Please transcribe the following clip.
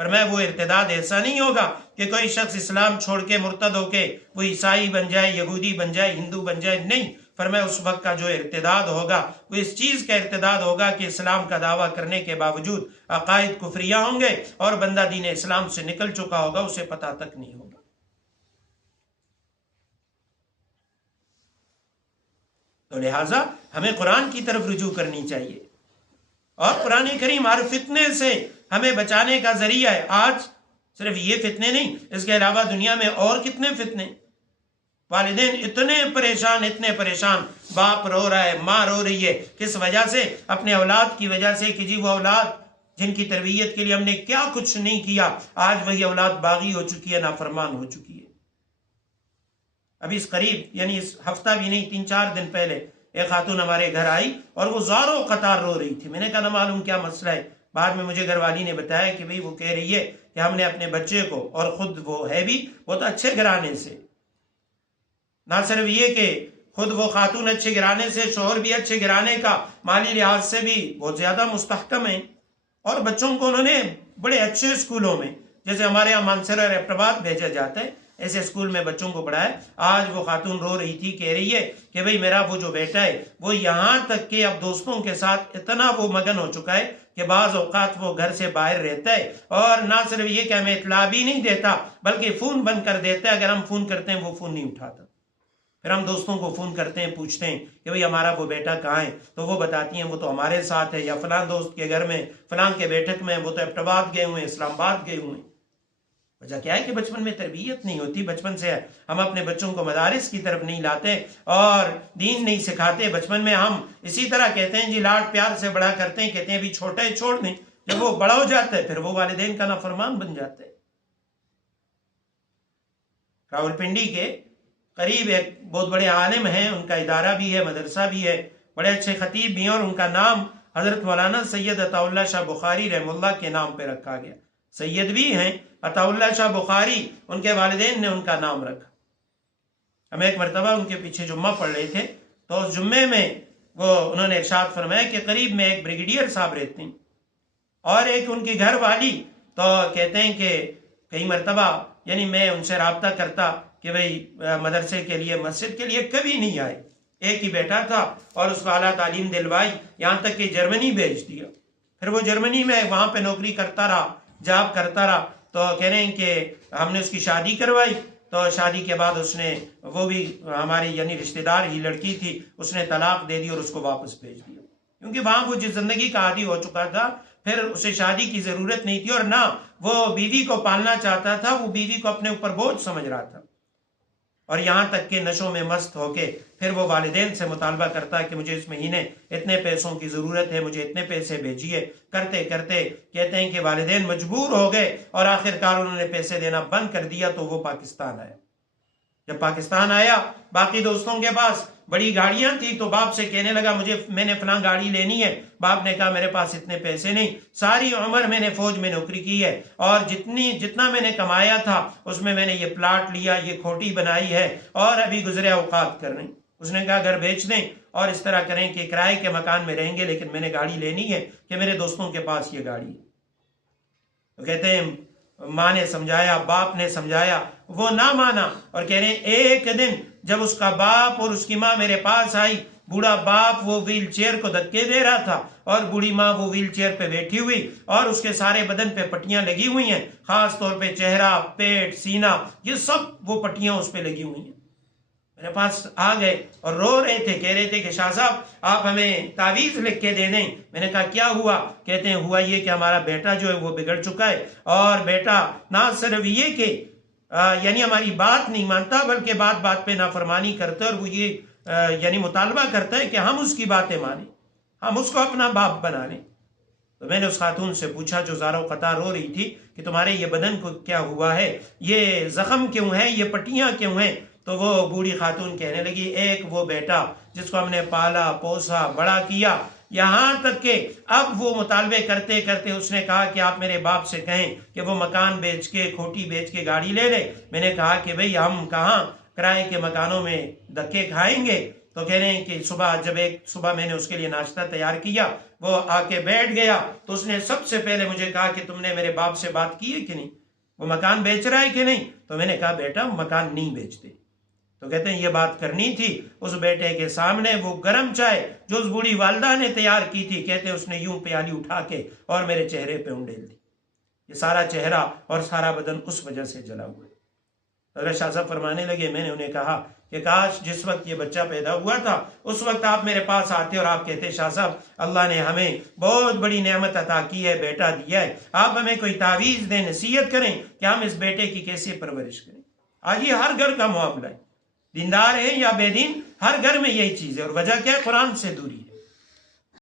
فرمایا وہ ارتداد ایسا نہیں ہوگا کہ کوئی شخص اسلام چھوڑ کے مرتد ہو کے وہ عیسائی بن جائے، یہودی بن جائے، ہندو بن جائے، نہیں۔ فرمایا اس وقت کا جو ارتداد ہوگا وہ اس چیز کا ارتداد ہوگا کہ اسلام کا دعویٰ کرنے کے باوجود عقائد کفریہ ہوں گے اور بندہ دین اسلام سے نکل چکا ہوگا، اسے پتہ تک نہیں ہوگا۔ تو لہٰذا ہمیں قرآن کی طرف رجوع کرنی چاہیے، اور قرآن کریم ہر فتنے سے ہمیں بچانے کا ذریعہ ہے۔ آج صرف یہ فتنے نہیں، اس کے علاوہ دنیا میں اور کتنے فتنے، والدین اتنے پریشان، باپ رو رہا ہے، ماں رو رہی ہے، کس وجہ سے؟ اپنے اولاد کی وجہ سے، کہ جی وہ اولاد جن کی تربیت کے لیے ہم نے کیا کچھ نہیں کیا، آج وہی اولاد باغی ہو چکی ہے، نافرمان ہو چکی ہے۔ ابھی اس قریب، یعنی اس ہفتہ بھی نہیں، 3-4 دن پہلے ایک خاتون ہمارے گھر آئی اور وہ زاروں قطار رو رہی تھی۔ میں نے کہا نہ معلوم کیا مسئلہ ہے۔ بعد میں مجھے گھر والی نے بتایا کہ بھئی وہ کہہ رہی ہے کہ ہم نے اپنے بچے کو، اور خود وہ ہے بھی بہت اچھے گھرانے سے، نہ صرف یہ کہ خود وہ خاتون اچھے گھرانے سے، شوہر بھی اچھے گھرانے کا، مالی لحاظ سے بھی بہت زیادہ مستحکم ہیں، اور بچوں کو انہوں نے بڑے اچھے اسکولوں میں، جیسے ہمارے یہاں مانسر اور ایبٹآباد بھیجا جاتا ہے، ایسے اسکول میں بچوں کو پڑھایا۔ آج وہ خاتون رو رہی تھی، کہہ رہی ہے کہ بھئی میرا وہ جو بیٹا ہے وہ یہاں تک کہ اب دوستوں کے ساتھ اتنا وہ مگن ہو چکا ہے کہ بعض اوقات وہ گھر سے باہر رہتا ہے، اور نہ صرف یہ کہ ہمیں اطلاع بھی نہیں دیتا بلکہ فون بند کر دیتا ہے۔ اگر ہم فون کرتے ہیں وہ فون نہیں اٹھاتا، پھر ہم دوستوں کو فون کرتے ہیں، پوچھتے ہیں کہ بھئی ہمارا وہ بیٹا کہاں ہے، تو وہ بتاتی ہیں وہ تو ہمارے ساتھ ہے، یا فلاں دوست کے گھر میں، فلاں کے بیٹھک میں، وہ تو ایبٹآباد گئے ہوئے ہیں، اسلام آباد گئے ہوئے ہیں۔ وجہ کیا ہے کہ بچپن میں تربیت نہیں ہوتی، بچپن سے ہم اپنے بچوں کو مدارس کی طرف نہیں لاتے اور دین نہیں سکھاتے۔ بچپن میں ہم اسی طرح کہتے ہیں جی لاڈ پیار سے بڑا کرتے ہیں، کہتے ہیں ابھی چھوٹا ہے چھوڑ دیں، جب وہ بڑا ہو جاتا ہے پھر وہ والدین کا نافرمان بن جاتا ہے۔ راولپنڈی کے قریب ایک بہت بڑے عالم ہیں، ان کا ادارہ بھی ہے، مدرسہ بھی ہے، بڑے اچھے خطیب بھی ہیں، اور ان کا نام حضرت مولانا سید عطا اللہ شاہ بخاری رحمہ اللہ کے نام پہ رکھا گیا۔ سید بھی ہیں، عطا اللہ شاہ بخاری ان کے والدین نے ان کا نام رکھا۔ ہم ایک مرتبہ ان کے پیچھے جمعہ پڑھ رہے تھے، تو اس جمعے میں وہ انہوں نے ارشاد فرمایا کہ قریب میں ایک بریگیڈیئر صاحب رہتے ہیں اور ایک ان کی گھر والی، تو کہتے ہیں کہ کئی مرتبہ یعنی میں ان سے رابطہ کرتا کہ بھئی مدرسے کے لیے، مسجد کے لیے، کبھی نہیں آئے۔ ایک ہی بیٹا تھا اور اس کو اعلیٰ تعلیم دلوائی، یہاں تک کہ جرمنی بھیج دیا، پھر وہ جرمنی میں وہاں پہ نوکری کرتا رہا، جاب کرتا رہا۔ تو کہہ رہے ہیں کہ ہم نے اس کی شادی کروائی، تو شادی کے بعد اس نے، وہ بھی ہماری یعنی رشتہ دار ہی لڑکی تھی، اس نے طلاق دے دی اور اس کو واپس بھیج دیا، کیونکہ وہاں وہ جس زندگی کا عادی ہو چکا تھا، پھر اسے شادی کی ضرورت نہیں تھی، اور نہ وہ بیوی کو پالنا چاہتا تھا، وہ بیوی کو اپنے اوپر بوجھ سمجھ رہا تھا، اور یہاں تک کہ نشوں میں مست ہو کے پھر وہ والدین سے مطالبہ کرتا ہے کہ مجھے اس مہینے اتنے پیسوں کی ضرورت ہے، مجھے اتنے پیسے بھیجیے۔ کرتے کرتے کہتے ہیں کہ والدین مجبور ہو گئے اور آخرکار انہوں نے پیسے دینا بند کر دیا، تو وہ پاکستان آیا۔ جب پاکستان آیا، باقی دوستوں کے پاس بڑی گاڑیاں تھی، تو باپ سے کہنے لگا میں نے فلاں گاڑی لینی ہے۔ باپ نے کہا میرے پاس اتنے پیسے نہیں، ساری عمر میں نے فوج میں نوکری کی ہے، اور جتنا میں نے کمایا تھا اس میں نے یہ پلاٹ لیا، یہ کھوٹی بنائی ہے، اور ابھی گزرے اوقات کر رہے ہیں۔ اس نے کہا گھر بیچ دیں اور اس طرح کریں کہ کرائے کے مکان میں رہیں گے، لیکن میں نے گاڑی لینی ہے کہ میرے دوستوں کے پاس یہ گاڑی ہے۔ تو کہتے ہیں ماں نے سمجھایا، باپ نے سمجھایا، وہ نہ مانا، اور کہہ رہے ہیں ایک دن جب اس کا باپ اور اس کی ماں میرے پاس آئی، بوڑھا باپ وہ ویل چیئر کو دھکے دے رہا تھا اور بوڑھی ماں وہ ویل چیئر پہ بیٹھی ہوئی، اور اس کے سارے بدن پہ پٹیاں لگی ہوئی ہیں، خاص طور پہ چہرہ، پیٹ، سینہ، یہ سب وہ پٹیاں اس پہ لگی ہوئی ہیں۔ میرے پاس آ گئے اور رو رہے تھے، کہہ رہے تھے کہ شاہ صاحب آپ ہمیں تعویذ لکھ کے دے دیں۔ میں نے کہا کیا ہوا؟ کہتے ہیں ہوا یہ کہ ہمارا بیٹا جو ہے وہ بگڑ چکا ہے، اور بیٹا نہ صرف یہ کہ یعنی ہماری بات نہیں مانتا، بلکہ بات بات پہ نافرمانی کرتا ہے، اور وہ یہ یعنی مطالبہ کرتا ہے کہ ہم اس کی باتیں مانیں، ہم اس کو اپنا باپ بنا لیں۔ تو میں نے اس خاتون سے پوچھا جو زاروں قطار رو رہی تھی کہ تمہارے یہ بدن کو کیا ہوا ہے، یہ زخم کیوں ہیں، یہ پٹیاں کیوں ہیں؟ تو وہ بوڑھی خاتون کہنے لگی ایک وہ بیٹا جس کو ہم نے پالا پوسا بڑا کیا، یہاں تک کہ اب وہ مطالبے کرتے کرتے اس نے کہا کہ آپ میرے باپ سے کہیں کہ وہ مکان بیچ کے، کھوٹی بیچ کے گاڑی لے لے۔ میں نے کہا کہ بھئی ہم کہاں کرائے کے مکانوں میں دھکے کھائیں گے، تو کہہ رہے ہیں کہ صبح میں نے اس کے لیے ناشتہ تیار کیا، وہ آ کے بیٹھ گیا تو اس نے سب سے پہلے مجھے کہا کہ تم نے میرے باپ سے بات کی ہے کہ نہیں، وہ مکان بیچ رہا ہے کہ نہیں؟ تو میں نے کہا بیٹا مکان نہیں بیچتے۔ تو کہتے ہیں یہ بات کرنی تھی اس بیٹے کے سامنے۔ وہ گرم چائے جو اس بوڑھی والدہ نے تیار کی تھی، کہتے ہیں اس نے یوں پیالی اٹھا کے اور میرے چہرے پہ انڈیل دی، یہ سارا چہرہ اور سارا بدن اس وجہ سے جلا ہوا۔ حضرت شاہ صاحب فرمانے لگے، میں نے انہیں کہا کہ کاش جس وقت یہ بچہ پیدا ہوا تھا اس وقت آپ میرے پاس آتے اور آپ کہتے شاہ صاحب اللہ نے ہمیں بہت بڑی نعمت عطا کی ہے، بیٹا دیا ہے، آپ ہمیں کوئی تعویذ دیں، نصیحت کریں کہ ہم اس بیٹے کی کیسے پرورش کریں۔ آج یہ ہر گھر کا معاملہ ہے، دیندار ہے یا بے دین، ہر گھر میں یہی چیز ہے، اور وجہ کیا ہے؟ قرآن سے دوری ہے۔